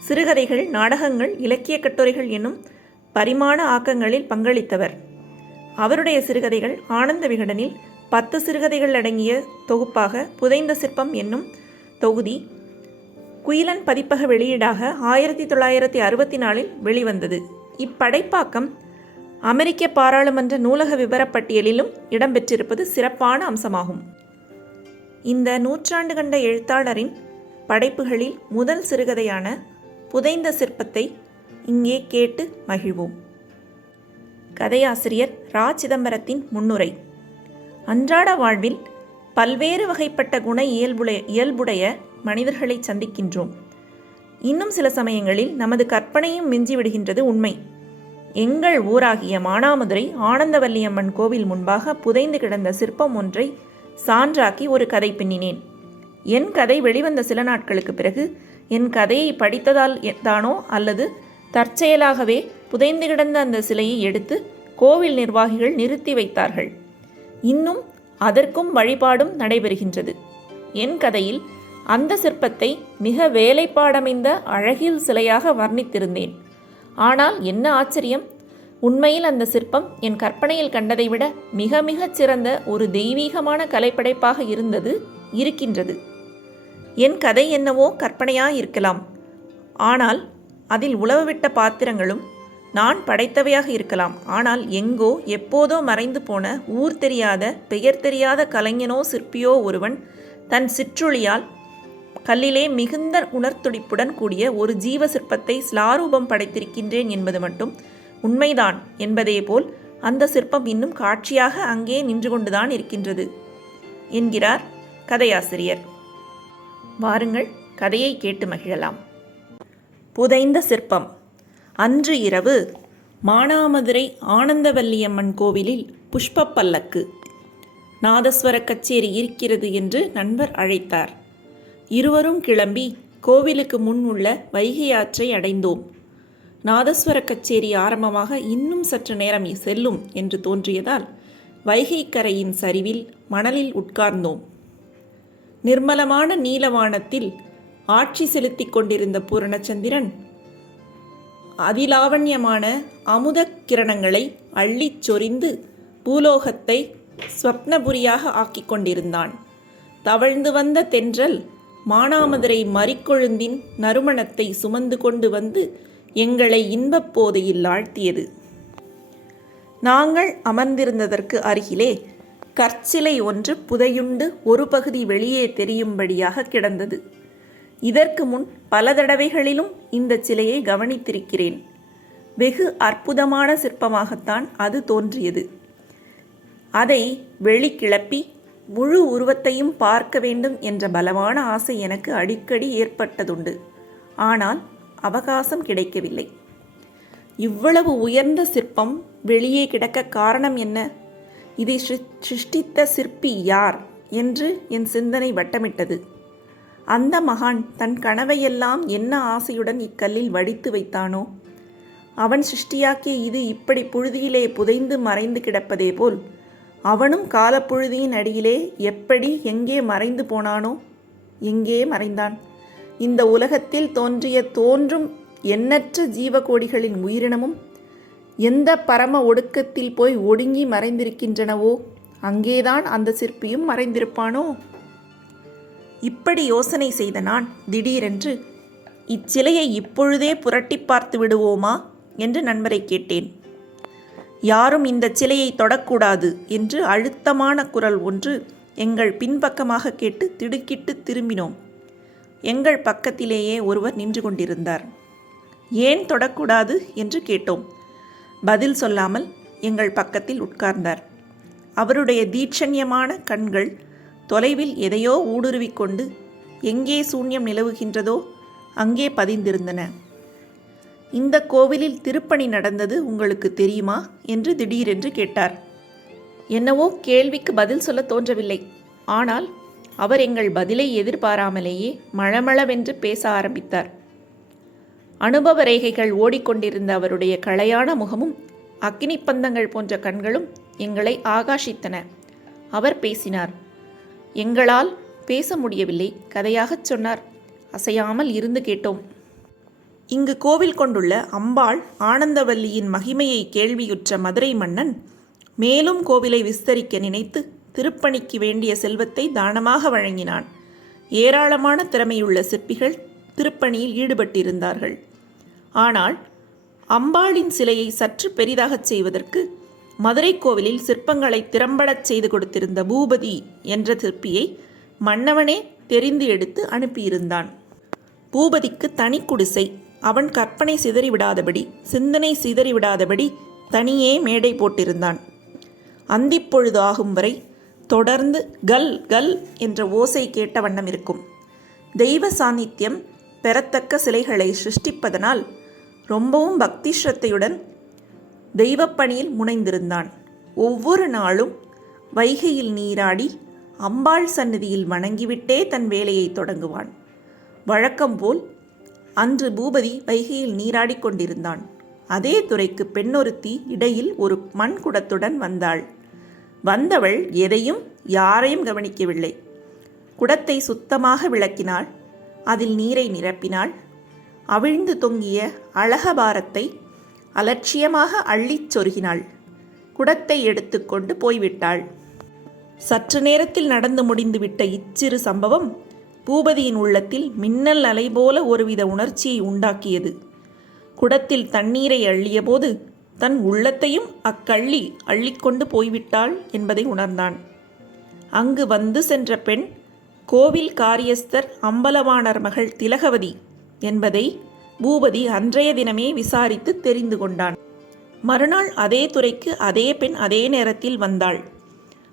சிறுகதைகள் நாடகங்கள் இலக்கிய கட்டுரைகள் என்னும் பரிமாண ஆக்கங்களில் பங்களித்தவர். அவருடைய சிறுகதைகள் ஆனந்த விகடனில் பத்து சிறுகதைகள் அடங்கிய தொகுப்பாக புதைந்த சிற்பம் என்னும் தொகுதி குயிலன் பதிப்பக வெளியீடாக ஆயிரத்தி தொள்ளாயிரத்தி அறுபத்தி நாலில் வெளிவந்தது. இப்படைப்பாக்கம் அமெரிக்க பாராளுமன்ற நூலக விவரப்பட்டியலிலும் இடம்பெற்றிருப்பது சிறப்பான அம்சமாகும். இந்த நூற்றாண்டு கண்ட எழுத்தாளரின் படைப்புகளில் முதல் சிறுகதையான புதைந்த சிற்பத்தை இங்கே கேட்டு மகிழ்வோம். கதையாசிரியர் ரா. சிதம்பரத்தின் முன்னுரை. அன்றாட வாழ்வில் பல்வேறு வகைப்பட்ட குண இயல்புடைய இயல்புடைய மனிதர்களை சந்திக்கின்றோம். இன்னும் சில சமயங்களில் நமது கற்பனையும் மிஞ்சி விடுகின்றது உண்மை. எங்கள் ஊராகிய மானாமதுரை ஆனந்தவல்லியம்மன் கோவில் முன்பாக புதைந்து கிடந்த சிற்பம் ஒன்றை சான்றாக்கி ஒரு கதை பின்னினேன். என் கதை வெளிவந்த சில நாட்களுக்கு பிறகு என் கதையை படித்ததால் தானோ அல்லது தற்செயலாகவே புதைந்து கிடந்த அந்த சிலையை எடுத்து கோவில் நிர்வாகிகள் நிறுத்தி வைத்தார்கள். இன்னும் அதற்கும் வழிபாடும் நடைபெறுகின்றது. என் கதையில் அந்த சிற்பத்தை மிக வேலைப்பாடமைந்த அழகில் சிலையாக வர்ணித்திருந்தேன். ஆனால் என்ன ஆச்சரியம்! உண்மையில் அந்த சிற்பம் என் கற்பனையில் கண்டதை விட மிக மிகச் சிறந்த ஒரு தெய்வீகமான கலைப்படைப்பாக இருந்தது இருக்கின்றது. என் கதை என்னவோ கற்பனையாக இருக்கலாம் ஆனால் அதில் உழவுவிட்ட பாத்திரங்களும் நான் படைத்தவையாக இருக்கலாம். ஆனால் எங்கோ எப்போதோ மறைந்து போன ஊர் தெரியாத பெயர் தெரியாத கலைஞனோ சிற்பியோ ஒருவன் தன் சிற்றுளியால் கல்லிலே மிகுந்த உணர்த்துடிப்புடன் கூடிய ஒரு ஜீவ சிற்பத்தை ஸ்லாரூபம் படைத்திருக்கின்றேன் என்பது மட்டும் உண்மைதான் என்பதே போல் அந்த சிற்பம் இன்னும் காட்சியாக அங்கே நின்று கொண்டுதான் இருக்கின்றது என்கிறார் கதையாசிரியர். வாருங்கள் கதையை கேட்டு மகிழலாம். புதைந்த சிற்பம். அன்று இரவு மானாமதுரை ஆனந்தவல்லியம்மன் கோவிலில் புஷ்ப பல்லக்கு நாதஸ்வர கச்சேரி இருக்கிறது என்று நண்பர் அழைத்தார். இருவரும் கிளம்பி கோவிலுக்கு முன் உள்ள வைகை ஆற்றை அடைந்தோம். நாதஸ்வர கச்சேரி ஆரம்பமாக இன்னும் சற்று நேரம் செல்லும் என்று தோன்றியதால் வைகை கரையின் சரிவில் மணலில் உட்கார்ந்தோம். நிர்மலமான நீலவானத்தில் ஆட்சி செலுத்திக் கொண்டிருந்த பூரணச்சந்திரன் அதிலாவண்யமான அமுத கிரணங்களை அள்ளிச் சொரிந்து பூலோகத்தை ஸ்வப்னபுரியாக ஆக்கிக் கொண்டிருந்தான். தவழ்ந்து வந்த தென்றல் மானாமதுரை மறிக்கொழுந்தின் நறுமணத்தை சுமந்து கொண்டு வந்து எங்களை இன்பப் போதையில் ஆழ்த்தியது. நாங்கள் அமர்ந்திருந்ததற்கு அருகிலே கற்சிலை ஒன்று புதையுண்டு ஒரு பகுதி வெளியே தெரியும்படியாக கிடந்தது. இதற்கு முன் பல தடவைகளிலும் இந்த சிலையை கவனித்திருக்கிறேன். வெகு அற்புதமான சிற்பமாகத்தான் அது தோன்றியது. அதை வெளிக்கிளப்பி முழு உருவத்தையும் பார்க்க வேண்டும் என்ற பலமான ஆசை எனக்கு அடிக்கடி ஏற்பட்டதுண்டு. ஆனால் அவகாசம் கிடைக்கவில்லை. இவ்வளவு உயர்ந்த சிற்பம் வெளியே கிடக்க காரணம் என்ன? இதை சிருஷ்டித்த சிற்பி யார்? என்று என் சிந்தனை வட்டமிட்டது. அந்த மகான் தன் கனவையெல்லாம் என்ன ஆசையுடன் இக்கல்லில் வடித்து வைத்தானோ? அவன் சிருஷ்டியாக்கிய இது இப்படி புழுதியிலே புதைந்து மறைந்து கிடப்பதே போல் அவனும் காலப்புழுதியின் அடியிலே எப்படி எங்கே மறைந்து போனானோ எங்கே மறைந்தான். இந்த உலகத்தில் தோன்றிய தோன்றும் எண்ணற்ற ஜீவகோடிகளின் உயிரினமும் எந்த பரம ஒடுக்கத்தில் போய் ஒடுங்கி மறைந்திருக்கின்றனவோ அங்கேதான் அந்த சிற்பியும் மறைந்திருப்பானோ? இப்படி யோசனை செய்த நான் திடீரென்று இச்சிலையை இப்பொழுதே புரட்டி பார்த்து விடுவோமா? என்று நண்பரை கேட்டேன். யாரும் இந்த சிலையை தொடக்கூடாது என்று அழுத்தமான குரல் ஒன்று எங்கள் பின்பக்கமாக கேட்டு திடுக்கிட்டு திரும்பினோம். எங்கள் பக்கத்திலேயே ஒருவர் நின்று கொண்டிருந்தார். ஏன் தொடக்கூடாது? என்று கேட்டோம். பதில் சொல்லாமல் எங்கள் பக்கத்தில் உட்கார்ந்தார். அவருடைய தீட்சண்யமான கண்கள் தொலைவில் எதையோ ஊடுருவிக்கொண்டு எங்கே சூன்யம் நிலவுகின்றதோ அங்கே பதிந்திருந்தன. இந்த கோவிலில் திருப்பணி நடந்தது உங்களுக்கு தெரியுமா? என்று திடீரென்று கேட்டார். என்னவோ கேள்விக்கு பதில் சொல்ல தோன்றவில்லை. ஆனால் அவர் எங்கள் பதிலை எதிர்பாராமலேயே மளமளவென்று பேச ஆரம்பித்தார். அனுபவ ரேகைகள் ஓடிக்கொண்டிருந்த அவருடைய களையான முகமும் அக்னி பந்தங்கள் போன்ற கண்களும் எங்களை ஆகாஷித்தன. அவர் பேசினார். எங்களால் பேச முடியவில்லை கதையாகச் சொன்னார். அசையாமல் இருந்து கேட்டோம். இங்கு கோவில் கொண்டுள்ள அம்பாள் ஆனந்தவல்லியின் மகிமையை கேள்வியுற்ற மதுரை மன்னன் மேலும் கோவிலை விஸ்தரிக்க நினைத்து திருப்பணிக்கு வேண்டிய செல்வத்தை தானமாக வழங்கினான். ஏராளமான திறமையுள்ள சிற்பிகள் திருப்பணியில் ஈடுபட்டிருந்தார்கள். ஆனால் அம்பாளின் சிலையை சற்று பெரிதாகச் செய்வதற்கு மதுரை கோவிலில் சிற்பங்களை திறம்படச் செய்து கொடுத்திருந்த பூபதி என்ற சிற்பியை மன்னவனே தெரிந்து எடுத்து அனுப்பியிருந்தான். பூபதிக்கு தனி குடிசை அவன் கற்பனை சிதறிவிடாதபடி சிந்தனை சிதறிவிடாதபடி தனியே மேடை போட்டிருந்தான். அந்திப்பொழுது ஆகும் வரை தொடர்ந்து கல் கல் என்ற ஓசை கேட்ட வண்ணம் இருக்கும். தெய்வ சாநித்தியம் பெறத்தக்க சிலைகளை சிருஷ்டிப்பதனால் ரொம்பவும் பக்தி ஸ்ரத்தையுடன் தெய்வப்பணியில் முனைந்திருந்தான். ஒவ்வொரு நாளும் வைகையில் நீராடி அம்பாள் சன்னதியில் வணங்கிவிட்டே தன் வேலையை தொடங்குவான். வழக்கம்போல் அன்று பூபதி வைகையில் நீராடி கொண்டிருந்தான். அதே துறைக்கு பெண்ணொருத்தி இடையில் ஒரு மண் குடத்துடன் வந்தாள். வந்தவள் எதையும் யாரையும் கவனிக்கவில்லை. குடத்தை சுத்தமாக விளக்கினாள். அதில் நீரை நிரப்பினாள். அவிழ்ந்து தொங்கிய அழகபாரத்தை அலட்சியமாக அள்ளிச் சொருகினாள். குடத்தை எடுத்துக்கொண்டு போய்விட்டாள். சற்று நேரத்தில் நடந்து முடிந்துவிட்ட இச்சிறு சம்பவம் பூபதியின் உள்ளத்தில் மின்னல் அலை போல ஒருவித உணர்ச்சியை உண்டாக்கியது. குடத்தில் தண்ணீரை அள்ளியபோது தன் உள்ளத்தையும் அக்கள்ளி அள்ளிக்கொண்டு போய்விட்டாள் என்பதை உணர்ந்தான். அங்கு வந்து சென்ற பெண் கோவில் காரியஸ்தர் அம்பலவாணர் மகள் திலகவதி என்பதை பூபதி அன்றைய தினமே விசாரித்து தெரிந்து கொண்டான். மறுநாள் அதே துறைக்கு அதே பெண் அதே நேரத்தில் வந்தாள்.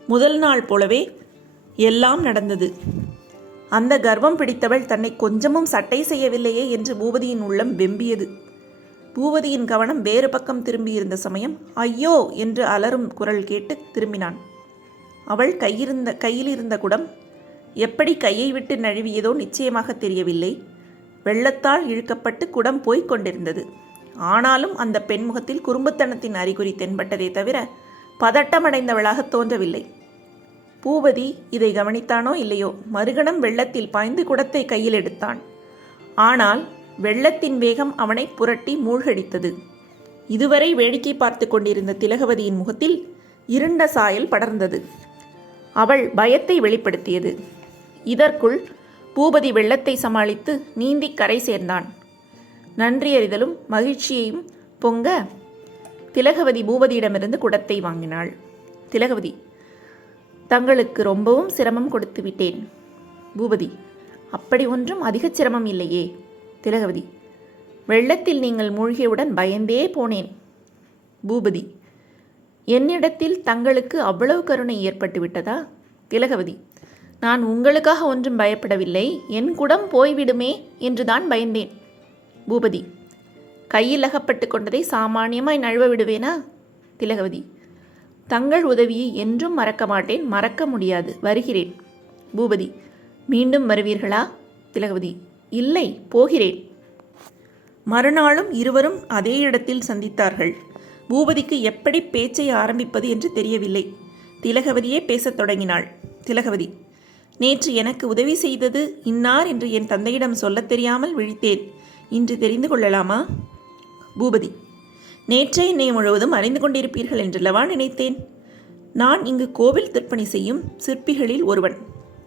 முதல் நாள் போலவே எல்லாம் நடந்தது. அந்த கர்வம் பிடித்தவள் தன்னை கொஞ்சமும் சட்டை செய்யவில்லையே என்று பூபதியின் உள்ளம் வெம்பியது. பூபதியின் கவனம் வேறு பக்கம் திரும்பியிருந்த சமயம் ஐயோ! என்று அலறும் குரல் கேட்டு திரும்பினான். அவள் கையிருந்த கையில் இருந்த குடம் எப்படி கையை விட்டு நழுவியதோ நிச்சயமாக தெரியவில்லை. வெள்ளத்தால் இழுக்கப்பட்டு குடம் போய்க் கொண்டிருந்தது. ஆனாலும் அந்த பெண்முகத்தில் குறும்புத்தனத்தின் அறிகுறி தென்பட்டதே தவிர பதட்டமடைந்தவளாக தோன்றவில்லை. பூபதி இதை கவனித்தானோ இல்லையோ மறுகணம் வெள்ளத்தில் பாய்ந்து குடத்தை கையில் எடுத்தான். ஆனால் வெள்ளத்தின் வேகம் அவனை புரட்டி மூழ்கடித்தது. இதுவரை வேடிக்கை பார்த்து கொண்டிருந்த திலகவதியின் முகத்தில் இருண்ட சாயல் படர்ந்தது. அவள் பயத்தை வெளிப்படுத்தியது. இதற்குள் பூபதி வெள்ளத்தை சமாளித்து நீந்தி கரை சேர்ந்தான். நன்றியறிதலும் மகிழ்ச்சியையும் பொங்க திலகவதி பூபதியிடமிருந்து குடத்தை வாங்கினாள். திலகவதி தங்களுக்கு ரொம்பவும் சிரமம் கொடுத்து விட்டேன். பூபதி அப்படி ஒன்றும் அதிக சிரமம் இல்லையே. திலகவதி வெள்ளத்தில் நீங்கள் மூழ்கியவுடன் பயந்தே போனேன். பூபதி என்னிடத்தில் தங்களுக்கு அவ்வளவு கருணை ஏற்பட்டு விட்டதா திலகவதி நான் உங்களுக்காக ஒன்றும் பயப்படவில்லை. என் குடம் போய்விடுமே என்றுதான் பயந்தேன். பூபதி கையில் அகப்பட்டு கொண்டதை சாமானியமாய் நழுவ விடுவேனா திலகவதி தங்கள் உதவியை என்றும் மறக்க மாட்டேன். மறக்க முடியாது. வருகிறேன். பூபதி மீண்டும் வருவீர்களா? திலகவதி இல்லை போகிறேன். மறுநாளும் இருவரும் அதே இடத்தில் சந்தித்தார்கள். பூபதிக்கு எப்படி பேச்சை ஆரம்பிப்பது என்று தெரியவில்லை. திலகவதியே பேசத் தொடங்கினாள். திலகவதி நேற்று எனக்கு உதவி செய்தது இன்னார் என்று என் தந்தையிடம் சொல்லத் தெரியாமல் விழித்தேன். இன்று தெரிந்து கொள்ளலாமா? பூபதி நேற்றே என்னை முழுவதும் அறிந்து கொண்டிருப்பீர்கள் என்றல்லவா நினைத்தேன். நான் இங்கு கோவில் திருப்பணி செய்யும் சிற்பிகளில் ஒருவன்.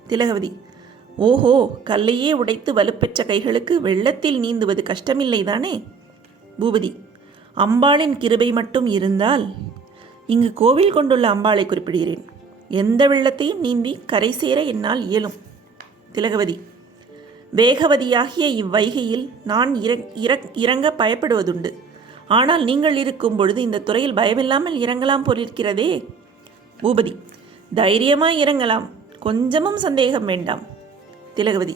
திலகவதி ஓஹோ கல்லையே உடைத்து வலுப்பெற்ற கைகளுக்கு வெள்ளத்தில் நீந்துவது கஷ்டமில்லைதானே? பூபதி அம்பாளின் கிருபை மட்டும் இருந்தால் இங்கு கோவில் கொண்டுள்ள அம்பாளை குறிப்பிடுகிறேன். எந்த வெள்ளத்தையும் நீந்தி கரை சேர என்னால் இயலும். திலகவதி வேகவதியாகிய இவ்வைகையில் நான் இற இறங்க பயப்படுவதுண்டு. ஆனால் நீங்கள் இருக்கும் பொழுது இந்த துறையில் பயமில்லாமல் இறங்கலாம் போலிருக்கிறதே? பூபதி தைரியமாய் இறங்கலாம். கொஞ்சமும் சந்தேகம் வேண்டாம். திலகவதி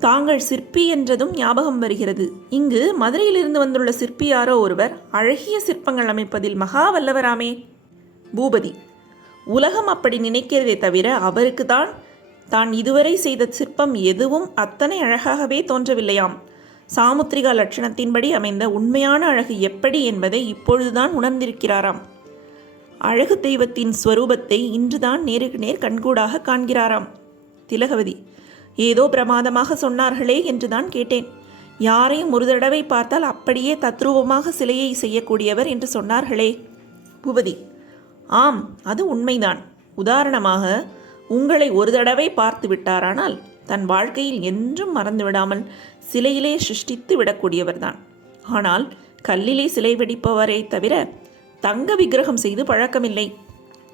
தாங்கள் சிற்பி என்றதும் ஞாபகம் வருகிறது. இங்கு மதுரையிலிருந்து வந்துள்ள சிற்பி யாரோ ஒருவர் அழகிய சிற்பங்கள் அமைப்பதில் மகா வல்லவராமே பூபதி உலகம் அப்படி நினைக்கிறதே தவிர அவருக்கு தான் தான் இதுவரை செய்த சிற்பம் எதுவும் அத்தனை அழகாகவே தோன்றவில்லையாம். சாமுத்திரிகா லட்சணத்தின்படி அமைந்த உண்மையான அழகு எப்படி என்பதை இப்பொழுதுதான் உணர்ந்திருக்கிறாராம். அழகு தெய்வத்தின் ஸ்வரூபத்தை இன்றுதான் நேருக்கு நேர் கண்கூடாக காண்கிறாராம். திலகவதி ஏதோ பிரமாதமாக சொன்னார்களே என்றுதான் கேட்டேன். யாரையும் ஒரு தடவை பார்த்தால் அப்படியே தத்ரூபமாக சிலையை செய்யக்கூடியவர் என்று சொன்னார்களே. பூபதி ஆம் அது உண்மைதான். உதாரணமாக உங்களை ஒரு தடவை பார்த்து விட்டாரானால் தன் வாழ்க்கையில் என்றும் மறந்துவிடாமல் சிலையிலே சிருஷ்டித்து விடக்கூடியவர்தான். ஆனால் கல்லிலே சிலை வெடிப்பவரை தவிர தங்க விக்கிரகம் செய்து பழக்கமில்லை.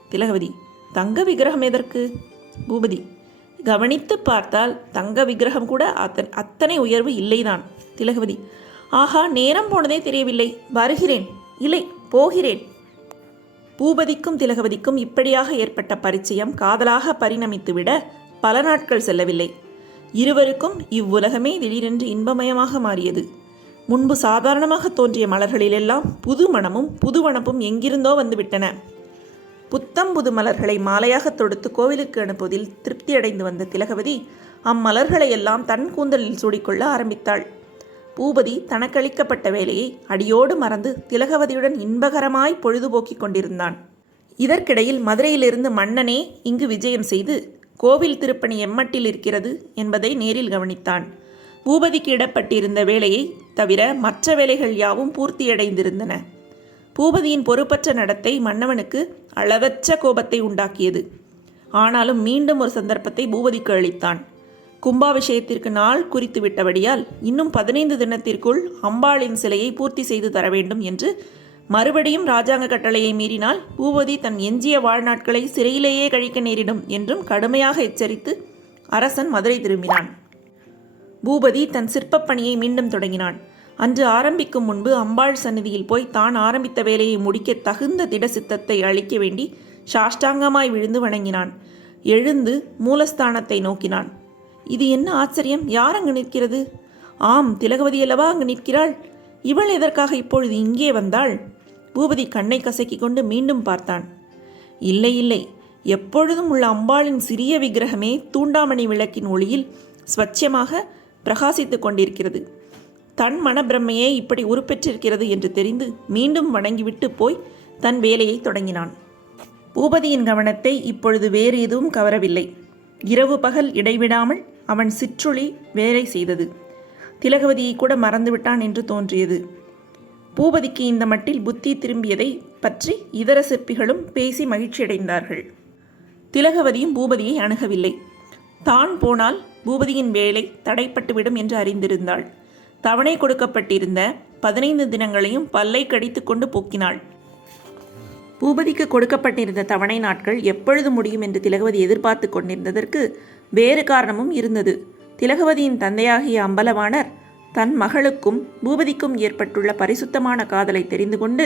திலகவதி தங்க விக்கிரகம் எதற்கு? பூபதி கவனித்து பார்த்தால் தங்க விக்கிரகம் கூட அத்தன் அத்தனை உயர்வு இல்லைதான். திலகவதி ஆஹா நேரம் போனதே தெரியவில்லை. வருகிறேன். இல்லை போகிறேன். பூபதிக்கும் திலகவதிக்கும் இப்படியாக ஏற்பட்ட பரிச்சயம் காதலாக பரிணமித்துவிட பல நாட்கள் செல்லவில்லை. இருவருக்கும் இவ்வுலகமே திடீரென்று இன்பமயமாக மாறியது. முன்பு சாதாரணமாக தோன்றிய மலர்களிலெல்லாம் புது மணமும் புதுவனப்பும் எங்கிருந்தோ வந்துவிட்டன. புத்தம் புது மலர்களை மாலையாக தொடுத்து கோவிலுக்கு அனுப்புவதில் திருப்தியடைந்து வந்த திலகவதி அம்மலர்களை எல்லாம் தன் கூந்தலில் சூடிக்கொள்ள ஆரம்பித்தாள். பூபதி தனக்களிக்கப்பட்ட வேலையை அடியோடு மறந்து திலகவதியுடன் இன்பகரமாய் பொழுதுபோக்கிக் கொண்டிருந்தான். இதற்கிடையில் மதுரையிலிருந்து மன்னனே இங்கு விஜயம் செய்து கோவில் திருப்பணி எம்மட்டில் இருக்கிறது என்பதை நேரில் கவனித்தான். பூபதிக்கு இடப்பட்டிருந்த வேலையை தவிர மற்ற வேலைகள் யாவும் பூர்த்தியடைந்திருந்தன. பூபதியின் பொறுப்பற்ற நடத்தை மன்னவனுக்கு அளவற்ற கோபத்தை உண்டாக்கியது. ஆனாலும் மீண்டும் ஒரு சந்தர்ப்பத்தை பூபதிக்கு அளித்தான். கும்பாபிஷேகத்திற்கு நாள் குறித்து விட்டபடியால் இன்னும் பதினைந்து தினத்திற்குள் அம்பாளின் சிலையை பூர்த்தி செய்து தர வேண்டும் என்று மறுபடியும் ராஜாங்க கட்டளையை மீறினால் பூபதி தன் எஞ்சிய வாழ்நாட்களை சிறையிலேயே கழிக்க நேரிடும் என்றும் கடுமையாக எச்சரித்து அரசன் மதுரை திரும்பினான். பூபதி தன் சிற்பப் பணியை மீண்டும் தொடங்கினான். அன்று ஆரம்பிக்கும் முன்பு அம்பாள் சந்நிதியில் போய் தான் ஆரம்பித்த வேலையை முடிக்க தகுந்த திடசித்தத்தை அளிக்க வேண்டி சாஷ்டாங்கமாய் விழுந்து வணங்கினான். எழுந்து மூலஸ்தானத்தை நோக்கினான். இது என்ன ஆச்சரியம்? யார் அங்கு நிற்கிறது? ஆம் திலகவதி அல்லவா அங்கு நிற்கிறாள்? இவள் எதற்காக இப்பொழுது இங்கே வந்தாள்? பூபதி கண்ணை கசக்கிக் கொண்டு மீண்டும் பார்த்தான். இல்லை இல்லை. எப்பொழுதும் உள்ள அம்பாளின் சிறிய விக்கிரகமே தூண்டாமணி விளக்கின் ஒளியில் ஸ்வச்சமாக பிரகாசித்துக் கொண்டிருக்கிறது. தன் மனப்பிரமையே இப்படி உருப்பெற்றிருக்கிறது என்று தெரிந்து மீண்டும் வணங்கிவிட்டு போய் தன் வேலையை தொடங்கினான். பூபதியின் கவனத்தை இப்பொழுது வேறு எதுவும் கவரவில்லை. இரவு பகல் இடைவிடாமல் அவன் சிற்றுளி வேலை செய்தது. திலகவதியை கூட மறந்துவிட்டான் என்று தோன்றியது. பூபதிக்கு இந்த மட்டில் புத்தி திரும்பியதை பற்றி இதர சிற்பிகளும் பேசி மகிழ்ச்சியடைந்தார்கள். திலகவதியும் பூபதியை அணுகவில்லை. தான் போனால் பூபதியின் வேலை தடைப்பட்டுவிடும் என்று அறிந்திருந்தாள். தவணை கொடுக்கப்பட்டிருந்த பதினைந்து தினங்களையும் பல்லை கடித்து கொண்டு போக்கினாள். பூபதிக்கு கொடுக்கப்பட்டிருந்த தவணை நாட்கள் எப்பொழுது முடியும் என்று திலகவதி எதிர்பார்த்து கொண்டிருந்ததற்கு வேறு காரணமும் இருந்தது. திலகவதியின் தந்தையாகிய அம்பலவாணர் தன் மகளுக்கும் பூபதிக்கும் ஏற்பட்டுள்ள பரிசுத்தமான காதலை தெரிந்து கொண்டு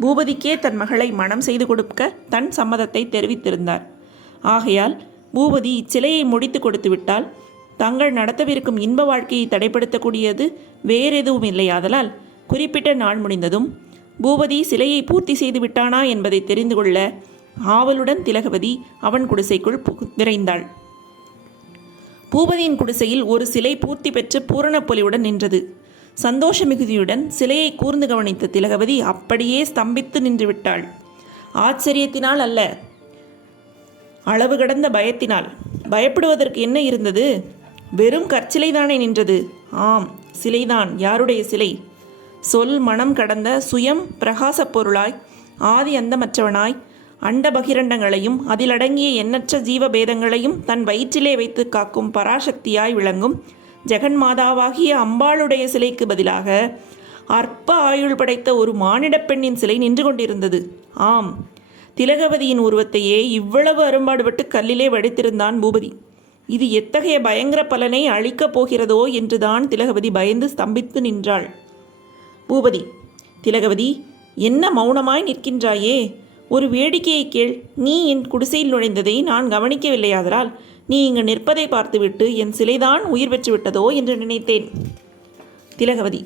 பூபதிக்கே தன் மகளை மனம் செய்து கொடுக்க தன் சம்மதத்தை தெரிவித்திருந்தார். ஆகையால் பூபதி இச்சிலையை முடித்து கொடுத்து விட்டால் தங்கள் நடத்தவிருக்கும் இன்ப வாழ்க்கையை தடைப்படுத்தக்கூடியது வேறெதுவும் இல்லையாதலால் குறிப்பிட்ட நாள் முடிந்ததும் பூபதி சிலையை பூர்த்தி செய்து விட்டானா என்பதை தெரிந்து கொள்ள ஆவலுடன் திலகவதி அவன் குடிசைக்குள் விரைந்தாள். பூபதியின் குடிசையில் ஒரு சிலை பூர்த்தி பெற்று பூரணப்பொலியுடன் நின்றது. சந்தோஷ மிகுதியுடன் சிலையை கூர்ந்து கவனித்த திலகவதி அப்படியே ஸ்தம்பித்து நின்று விட்டாள். ஆச்சரியத்தினால் அல்ல அளவு கடந்த பயத்தினால். பயப்படுவதற்கு என்ன இருந்தது? வெறும் கற்சிலைதானே நின்றது. ஆம் சிலைதான் யாருடைய சிலை? சொல் மனம் கடந்த சுயம் பிரகாசப் பொருளாய் ஆதி அந்தமற்றவனாய் அண்ட பகிரண்டங்களையும் அதிலடங்கிய எண்ணற்ற ஜீவபேதங்களையும் தன் வயிற்றிலே வைத்து காக்கும் பராசக்தியாய் விளங்கும் ஜெகன்மாதாவாகிய அம்பாளுடைய சிலைக்கு பதிலாக அற்ப ஆயுள் படைத்த ஒரு மானிடப் பெண்ணின் சிலை நின்று கொண்டிருந்தது. ஆம் திலகவதியின் உருவத்தையே இவ்வளவு அரும்பாடுபட்டு கல்லிலே வடித்திருந்தான் பூபதி. இது எத்தகைய பயங்கர பலனை அளிக்கப் போகிறதோ என்றுதான் திலகவதி பயந்து ஸ்தம்பித்து நின்றாள். பூபதி திலகவதி என்ன மௌனமாய் நிற்கின்றாயே? ஒரு வேடிக்கையை கேள். நீ என் குடிசையில் நுழைந்ததை நான் கவனிக்கவில்லையாதலால் நீ இங்கு நிற்பதை பார்த்துவிட்டு என் சிலைதான் உயிர் பெற்றுவிட்டதோ என்று நினைத்தேன். திலகவதி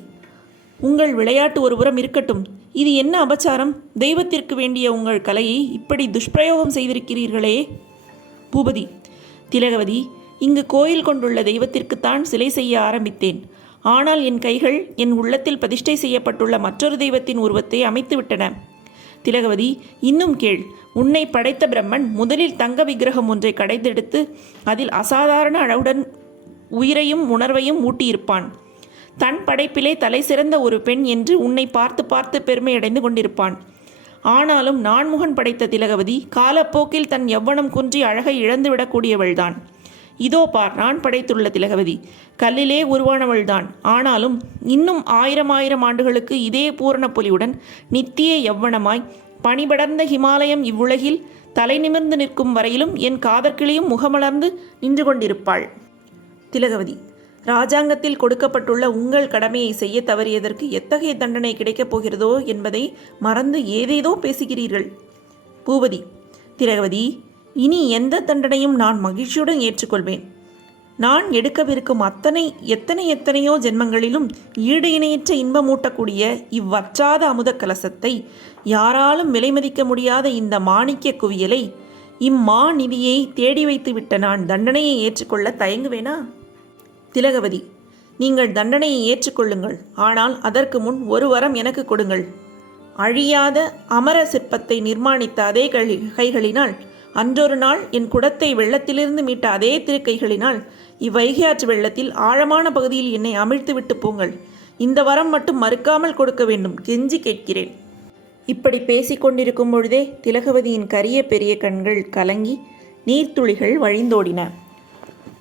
உங்கள் விளையாட்டு ஒருபுறம் இருக்கட்டும். இது என்ன அபச்சாரம்? தெய்வத்திற்கு வேண்டிய உங்கள் கலையை இப்படி துஷ்பிரயோகம் செய்திருக்கிறீர்களே? பூபதி திலகவதி இங்கு கோயில் கொண்டுள்ள தெய்வத்திற்குத்தான் சிலை செய்ய ஆரம்பித்தேன். ஆனால் என் கைகள் என் உள்ளத்தில் பிரதிஷ்டை செய்யப்பட்டுள்ள மற்றொரு தெய்வத்தின் உருவத்தை அமைத்துவிட்டன. திலகவதி இன்னும் கேள். உன்னை படைத்த பிரம்மன் முதலில் தங்க விக்கிரகம் ஒன்றை கடைந்தெடுத்து அதில் அசாதாரண அளவுடன் உயிரையும் உணர்வையும் ஊட்டியிருப்பான். தன் படைப்பிலே தலை சிறந்த ஒரு பெண் என்று உன்னை பார்த்து பார்த்து பெருமையடைந்து கொண்டிருப்பான். ஆனாலும் நான்முகன் படைத்த திலகவதி காலப்போக்கில் தன் எவ்வனம் குன்றி அழகை இழந்துவிடக்கூடியவள்தான். இதோ பார் நான் படைத்துள்ள திலகவதி. கல்லிலே உருவானவள்தான். ஆனாலும் இன்னும் ஆயிரம் ஆயிரம் ஆண்டுகளுக்கு இதே பூரண பொலியுடன் நித்திய எவ்வனமாய் பனிபடர்ந்த ஹிமாலயம் இவ்வுலகில் தலை நிமிர்ந்து நிற்கும் வரையிலும் என் காதற்கிளியும் முகமலர்ந்து நின்று கொண்டிருப்பாள். திலகவதி ராஜாங்கத்தில் கொடுக்கப்பட்டுள்ள உங்கள் கடமையை செய்ய தவறியதற்கு எத்தகைய தண்டனை கிடைக்கப் போகிறதோ என்பதை மறந்து ஏதேதோ பேசுகிறீர்கள். பூபதி திலகவதி இனி எந்த தண்டனையும் நான் மகிழ்ச்சியுடன் ஏற்றுக்கொள்வேன். நான் எடுக்கவிருக்கும் அத்தனை எத்தனை எத்தனையோ ஜென்மங்களிலும் ஈடு இணையற்ற இன்பமூட்டக்கூடிய இவ்வற்றாத அமுத கலசத்தை யாராலும் விலைமதிக்க முடியாத இந்த மாணிக்க குவியலை இம்மா நிதியை தேடி வைத்துவிட்ட நான் தண்டனையை ஏற்றுக்கொள்ள தயங்குவேனா? திலகவதி நீங்கள் தண்டனையை ஏற்றுக்கொள்ளுங்கள். ஆனால் அதற்கு முன் ஒரு வரம் எனக்கு கொடுங்கள். அழியாத அமர சிற்பத்தை நிர்மாணித்த அதே கை கைகளினால் அன்றொரு நாள் என் குடத்தை வெள்ளத்திலிருந்து மீட்ட அதே திருக்கைகளினால் இவ்வைகையாற்று வெள்ளத்தில் ஆழமான பகுதியில் என்னை அமிழ்த்து விட்டு போங்கள். இந்த வரம் மட்டும் மறுக்காமல் கொடுக்க வேண்டும் கெஞ்சி கேட்கிறேன். இப்படி பேசிக்கொண்டிருக்கும் பொழுதே திலகவதியின் கரிய பெரிய கண்கள் கலங்கி நீர்த்துளிகள் வழிந்தோடின.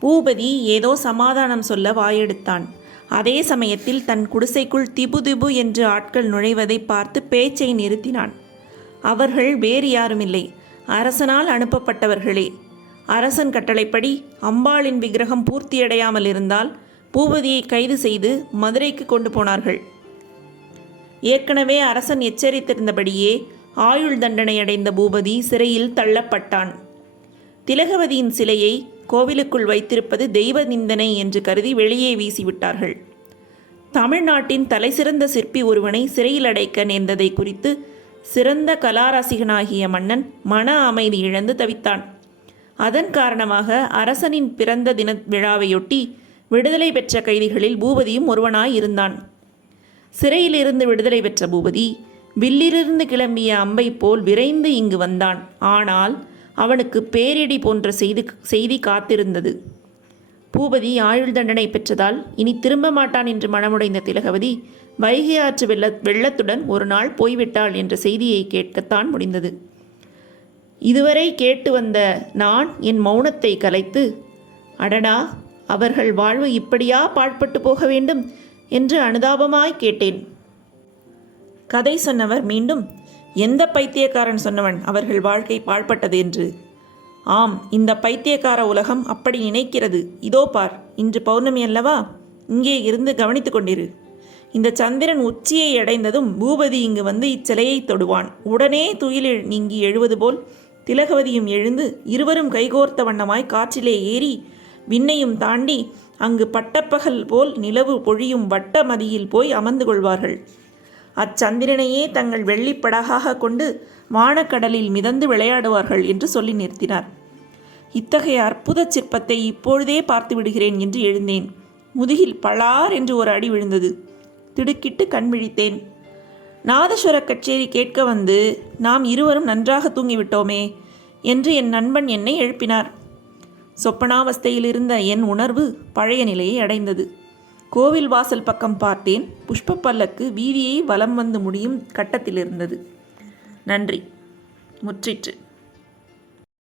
பூபதி ஏதோ சமாதானம் சொல்ல வாயெடுத்தான். அதே சமயத்தில் தன் குடிசைக்குள் திபு திபு என்று ஆட்கள் நுழைவதை பார்த்து பேச்சை நிறுத்தினான். அவர்கள் வேறு யாருமில்லை. அரசனால் அனுப்பப்பட்டவர்களே. அரசன் கட்டளைப்படி அம்பாளின் விக்கிரகம் பூர்த்தியடையாமல் இருந்தால் பூபதியை கைது செய்து மதுரைக்கு கொண்டு போனார்கள். ஏற்கனவே அரசன் எச்சரித்திருந்தபடியே ஆயுள் தண்டனை அடைந்த பூபதி சிறையில் தள்ளப்பட்டான். திலகவதியின் சிலையை கோவிலுக்குள் வைத்திருப்பது தெய்வ நிந்தனை என்று கருதி வெளியே வீசிவிட்டார்கள். தமிழ்நாட்டின் தலைசிறந்த சிற்பி ஒருவனை சிறையில் அடைக்க நேர்ந்ததை குறித்து சிறந்த கலாரசிகனாகிய மன்னன் மன அமைதி இழந்து தவித்தான். அதன் காரணமாக அரசனின் பிறந்த தின விழாவையொட்டி விடுதலை பெற்ற கைதிகளில் பூபதியும் ஒருவனாய் இருந்தான். சிறையிலிருந்து விடுதலை பெற்ற பூபதி வில்லிலிருந்து கிளம்பிய அம்பை போல் விரைந்து இங்கு வந்தான். ஆனால் அவனுக்கு பேரிடி போன்ற செய்தி செய்தி காத்திருந்தது. பூபதி ஆயுள் தண்டனை பெற்றதால் இனி திரும்ப மாட்டான் என்று மனமுடைந்த திலகவதி வைகை ஆற்று வெள்ள வெள்ளத்துடன் ஒரு நாள் போய்விட்டாள் என்ற செய்தியை கேட்கத்தான் முடிந்தது. இதுவரை கேட்டு வந்த நான் என் மௌனத்தை கலைத்து அடடா அவர்கள் வாழ்வு இப்படியா பாழ்பட்டு போக வேண்டும் என்று அனுதாபமாய் கேட்டேன். கதை சொன்னவர் மீண்டும் எந்த பைத்தியக்காரன் சொன்னவன் அவர்கள் வாழ்க்கை பாழ்பட்டது என்று ஆம் இந்த பைத்தியக்கார உலகம் அப்படி நினைக்கிறது இதோ பார் இன்று பௌர்ணமி அல்லவா? இங்கே இருந்து கவனித்து கொண்டிரு. இந்த சந்திரன் உச்சியை அடைந்ததும் பூபதி இங்கு வந்து இச்சிலையை தொடுவான். உடனே துயில் நீங்கி எழுவது போல் திலகவதியும் எழுந்து இருவரும் கைகோர்த்த வண்ணமாய் காற்றிலே ஏறி விண்ணையும் தாண்டி அங்கு பட்டப்பகல் போல் நிலவு பொழியும் வட்ட மதியில் போய் அமர்ந்து கொள்வார்கள். அச்சந்திரனையே தங்கள் வெள்ளிப்படகாக கொண்டு வானக்கடலில் மிதந்து விளையாடுவார்கள் என்று சொல்லி நிறுத்தினார். இத்தகைய அற்புத சிற்பத்தை இப்பொழுதே பார்த்து விடுகிறேன் என்று எழுந்தேன். முதுகில் பளார் என்று ஒரு அடி விழுந்தது. திடுக்கிட்டு கண் விழித்தேன். நாதஸ்வர கச்சேரி கேட்க வந்து நாம் இருவரும் நன்றாக தூங்கிவிட்டோமே என்று என் நண்பன் என்னை எழுப்பினார். சொப்பனாவஸ்தையில் இருந்த என் உணர்வு பழைய நிலையை அடைந்தது. கோவில் வாசல் பக்கம் பார்த்தேன். புஷ்ப பல்லக்கு வீதியை வலம் வந்து முடியும் கட்டத்தில் இருந்தது நன்றி. முற்றிற்று.